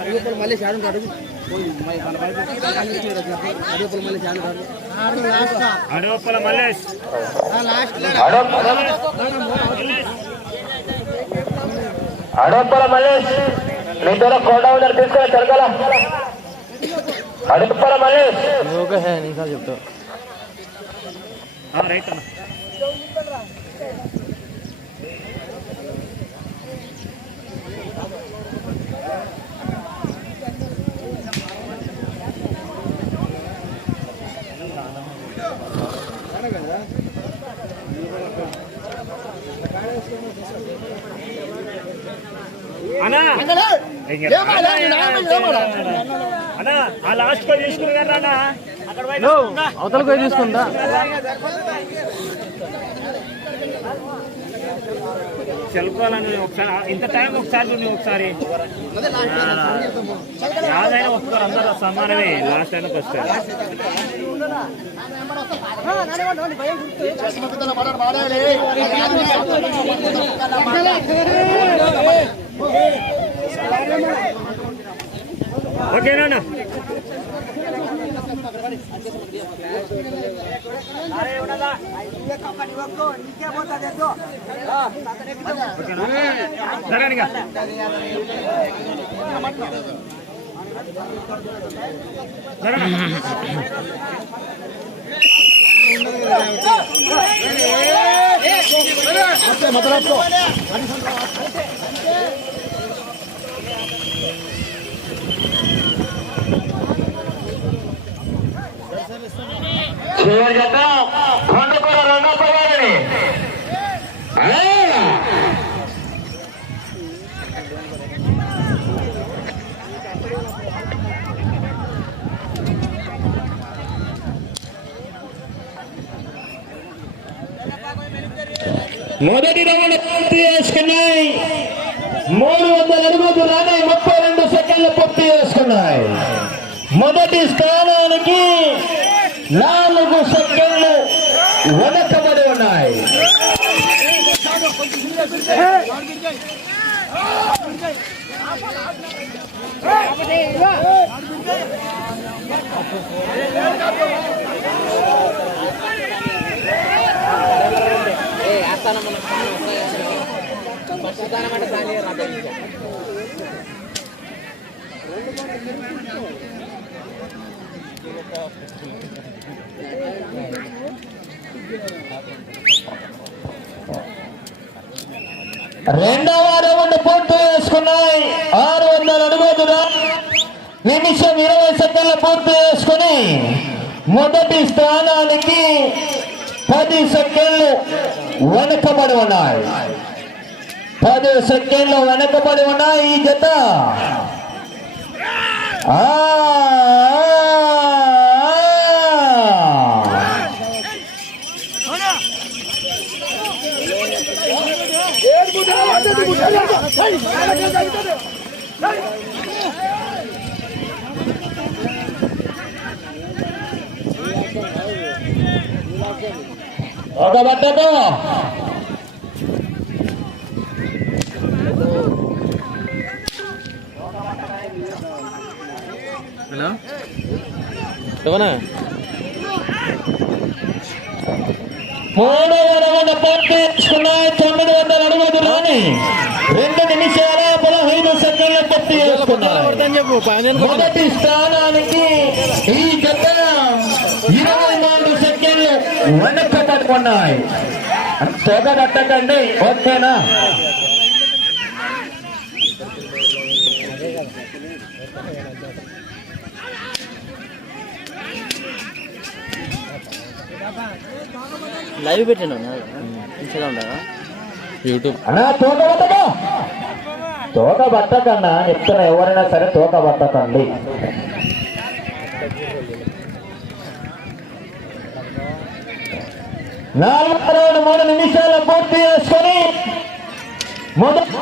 అడుగుపలు మళ్ళీ చాడు అడుగు అడుగుపలు మళ్ళీ చాడు అడవప్పల మల్లేష్. మీ దగ్గర కోడా ఉన్నారు తీసుకొని జరగాల అడపల మల్లేష్. చెప్తావు. ఆ, రైట్ అన్న. అన్నా! అన్నా! ఆ లాస్ట్ పోయి అవతలకు పోయి తీసుకుందా? చెలుకోవాలని ఒకసారి ఇంత టైం ఒకసారి చూడండి ఒకసారి. యాదైనా వస్తారు అందరూ సమానమే లాస్ట్ అయినా వస్తారు ఓకేనా జరగనిగా చివరి మొదటి రౌండ్ పూర్తి చేసుకున్నాయి. మూడు వందల ఎనిమిది రాని ముప్పై రెండు సెకండ్లు పూర్తి చేసుకున్నాయి. మొదటి స్థానానికి నాలుగు సెకండ్లు వెనకబడి ఉన్నాయి. రెండవ రౌండ్ పూర్తి చేసుకున్నాయి. ఆరు వందల అడుగు నిమిషం ఇరవై సెకండ్లు పూర్తి చేసుకుని మొదటి స్థానానికి పది సెకండ్లు వెనకబడి ఉన్నాయి. పది సెకండ్లు వెనకబడి ఉన్నాయి ఈ జత. ఆ, ఒక హలో? మూడవ రౌండ్ పూర్తి చేసుకున్నాయి తొమ్మిది వందల అడుగులోని రెండు నిమిషాల పదహైదు సెకండ్ల పూర్తి చేసుకున్నాయి మొదటి స్థానానికి ఈ జత ఇరవై నాలుగు సెకండ్లు వెనక పట్టుకున్నాయి తొగ కట్టకండి ఓకేనా? లైవ్ పెట్టాను? Instagram YouTube. అన్నా తోక పట్టకు. తోక పట్టకన్నా చెప్తున్నా ఎవరైనా సరే తోక పట్టకండి. నాలుగు రెండు మూడు నిమిషాలు పూర్తి చేసుకొని మొదటి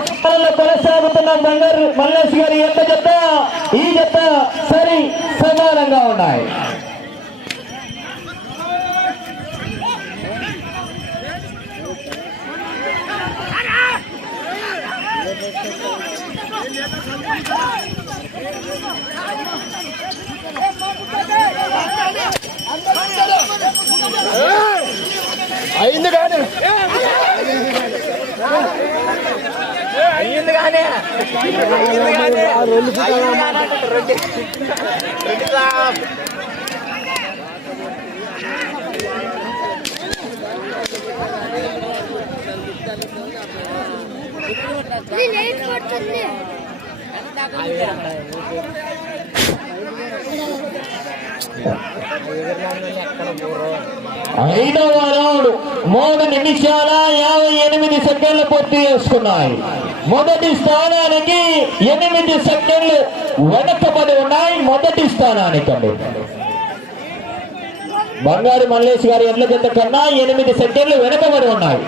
కొనసాగుతున్న బంగారు మల్లేష్ గారి ఎంత జత ఈ జత సరి సమానంగా ఉన్నాయి. ఐదవ రౌండ్ మూడు నిమిషాల యాభై ఎనిమిది సెకండ్లు పూర్తి చేసుకున్నాయి. మొదటి స్థానానికి ఎనిమిది సెకండ్లు వెనకబడి ఉన్నాయి. మొదటి స్థానానికి అండి బంగారు మల్లేష్ గారి ఎడ్ల జత కన్నా ఎనిమిది సెకండ్లు వెనకబడి ఉన్నాయి.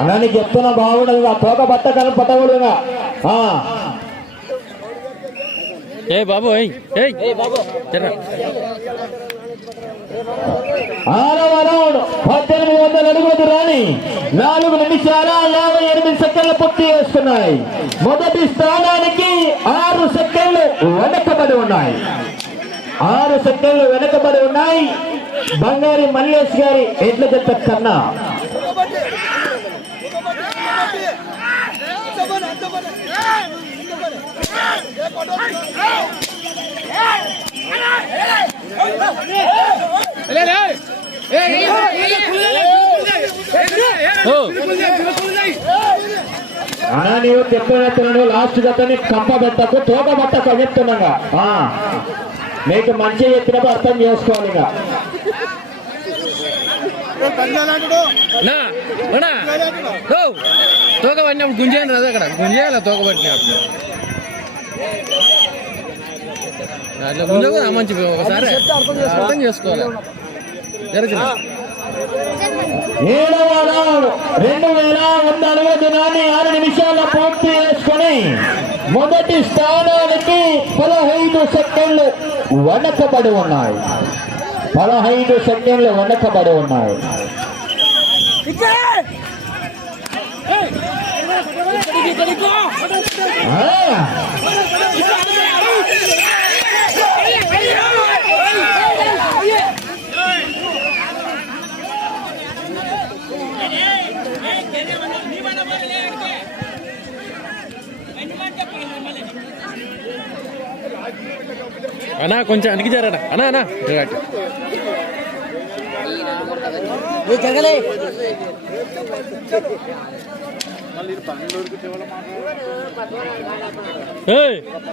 అన్నా నీకు చెప్తున్నా బాగుండదు తోక బట్ట కను పట్టకూడదుగా ఆ. ఏ బాబు ఏయ్ ఏయ్. జర్రా ఆరవ రౌండ్ పద్దెనిమిది వందల అడుగులకు రాని నాలుగు నిమిషాల యాభై ఎనిమిది సెకండ్లు పూర్తి చేసుకున్నాయి మొదటి స్థానానికి ఆరు సెకండ్లు వెనకబడి ఉన్నాయి. ఆరు సెకండ్లు వెనకబడి ఉన్నాయి. బంగారి మల్లేష్ గారి ఎడ్ల జత కన్నా. ఓ అనా నీవు చెప్పినట్టు లాస్ట్ జతని కంప పెట్టకు తోక పట్టకు చెప్తున్నాగా ఆ. నీకు మంచి చెప్పినప్పుడు అర్థం చేసుకోవాలి ఇంకా. అన్నా తోక పట్టినప్పుడు గుంజేయండి రాదు అక్కడ. గుంజేయాలి తోక పట్టినప్పుడు అట్లా గుంజకు మంచి ఒకసారి అర్థం చేసుకోవాలి జరిగిన ఏడవ రౌండ్ రెండు వేల వంద అరవై దినాన్ని ఆరు నిమిషాల పూర్తి చేసుకొని మొదటి స్థానానికి పదహైదు సెకండ్లు వెనకబడి ఉన్నాయి పదహైదు సెకండ్లు వెనకబడి ఉన్నాయి ఆ, అన్నా కొంచెం అనికి జరడా అన్నా. అన్నా జగలే.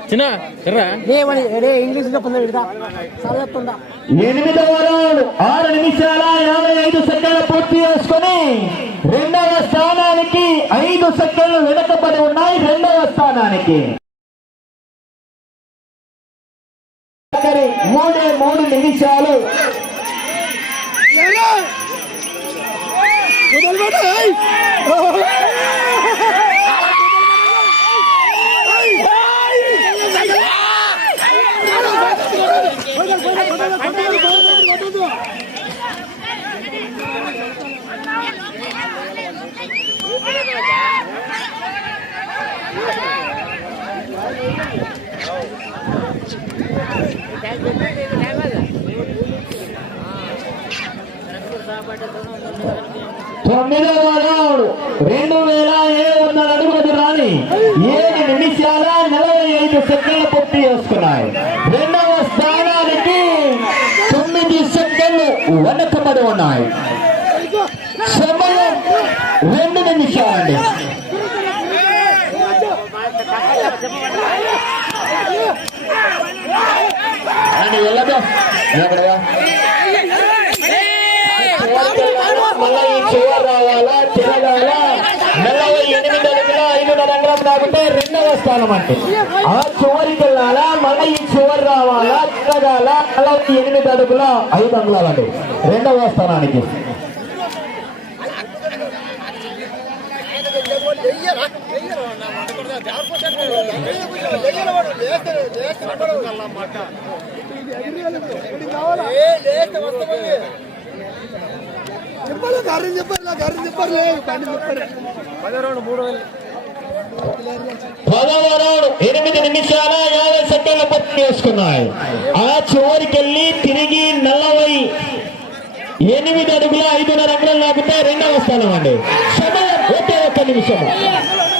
చిన్న ఎర్రా? ఇంగ్లీష్ చెప్తుందా? చదువుతుందా ఎనిమిదవ రౌండ్ ఆరు నిమిషాల యాభై ఐదు సెకండ్లు పూర్తి చేసుకొని రెండవ స్థానానికి ఐదు సెకండ్లు వెనుకబడి ఉన్నాయి రెండవ స్థానానికి. మూడే మూడు నిమిషాలు. తొమ్మిదవ రౌండ్. రెండు వేల ఏడు వందల అడుగులకు రాని ఏడు నిమిషాల నలభై ఐదు సెకండ్లు పూర్తి చేసుకున్నాయి. రెండవ స్థానానికి తొమ్మిది సెకండ్లు వెనకబడి ఉన్నాయి. సమయం రెండు నిమిషాలండి. వెళ్ళదు ఎక్కడగా మళ్ళీ ఈ చివరి రావాలా తిరగాలా నలభై ఎనిమిది అడుగుల దాకుంటే రెండవ స్థానం అంటే. ఆ చివరికి వెళ్ళాలా మళ్ళీ ఈ చివరి రావాలా తిరగాల నలభై ఎనిమిది అడుగుల ఐదు అంగుళాలు రెండవ స్థానానికి. చెప్పాలి గారి చెప్పాలి గారి చెప్పాలి. బండి చెప్పాలి పదవ రౌండ్ ఎనిమిది నిమిషాల యాభై సెకండ్ల పూర్తి చేసుకున్నాయి. ఆ చివరికెళ్ళి తిరిగి నలభై ఎనిమిది అడుగుల ఐదున్నర అంగుళాలు లాగితే రెండవ స్థానం అండి. సమయం ఒకే ఒక్క నిమిషం.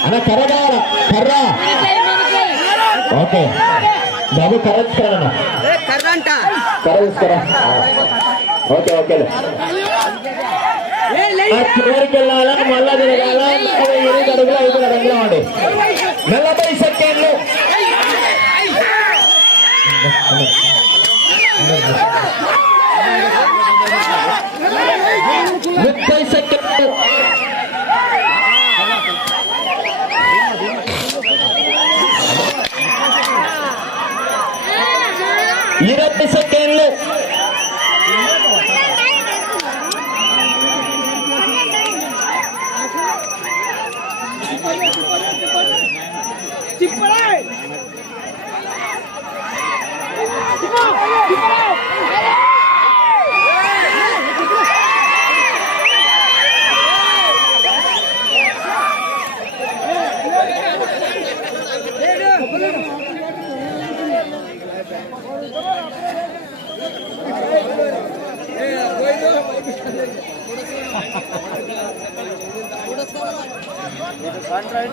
అన్న కర్రగాల కర్ర. ఓకే. బాబు కర్ర తీసుకురా కర్ర తీసుకురా. Okay okay. చివరికి వెళ్ళాలా? మళ్ళా తిరగాల? నలభై ఎనిమిది అడుగుల అంగుళం అండి నలభై సెకండ్లు. ముప్పై సెకండ్లు ఇరవై సెకండ్లు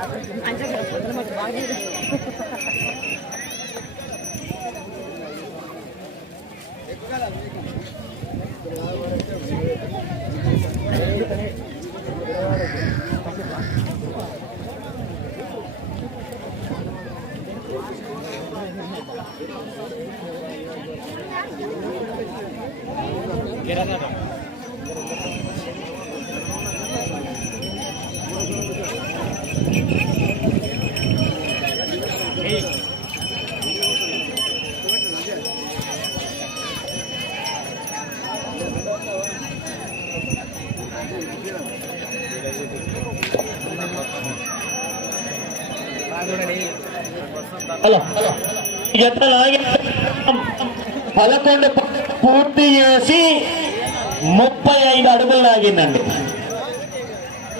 పడు హలో ఎంత లాగి? పదకొండు పూర్తి చేసి ముప్పై ఐదు అడుగులు లాగిందండి.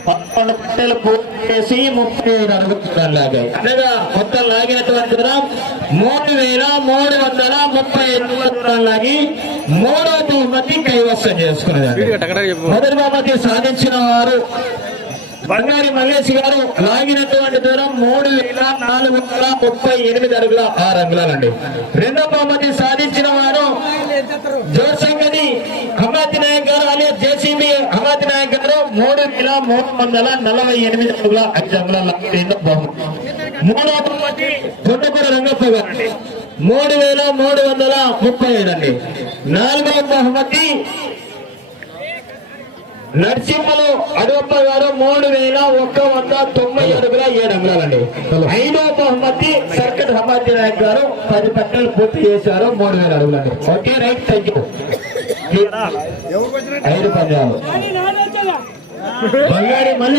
పదకొండు పట్టెలు పూర్తి చేసి ముప్పై ఐదు అడుగులు లాగాయి అనగా మొత్తం లాగినటువంటి మూడు వేల మూడు వందల ముప్పై దూరం లాగి మూడో బహుమతి కైవసం చెప్పు. మొదటి బహుమతి సాధించిన వారు బంగారి మల్లేష్ గారు లాగినటువంటి దూరం మూడు వేల నాలుగు వందల ముప్పై ఎనిమిది అడుగుల ఆరు అంగుళాలండి. రెండో బహుమతి సాధించిన వారు జోసంగని హమాతి నాయక్ గారు అలియా జేసీబీ హమాతి నాయక్ గారు మూడు వేల మూడు వందల నలభై ఎనిమిది అడుగుల ఐదు అంగుళాల బహుమతి మూడో బహుమతి కొండకూర రంగప్ప గారు మూడు వేల మూడు వందల ముప్పై ఐదు అండి నాలుగో బహుమతి నరసింహలు అడవప్ప గారు మూడు వేల ఒక్క వంద తొంభై అడుగుల ఏడు అంగుళాలండి ఐదో బహుమతి సర్కట్ హమాతి నాయక్ గారు పది పట్టలు పూర్తి చేశారు మూడు వేల అడుగులండి. ఓకే రైట్ థ్యాంక్ యూ ఐదు పంజాబ్ బంగారి మళ్ళీ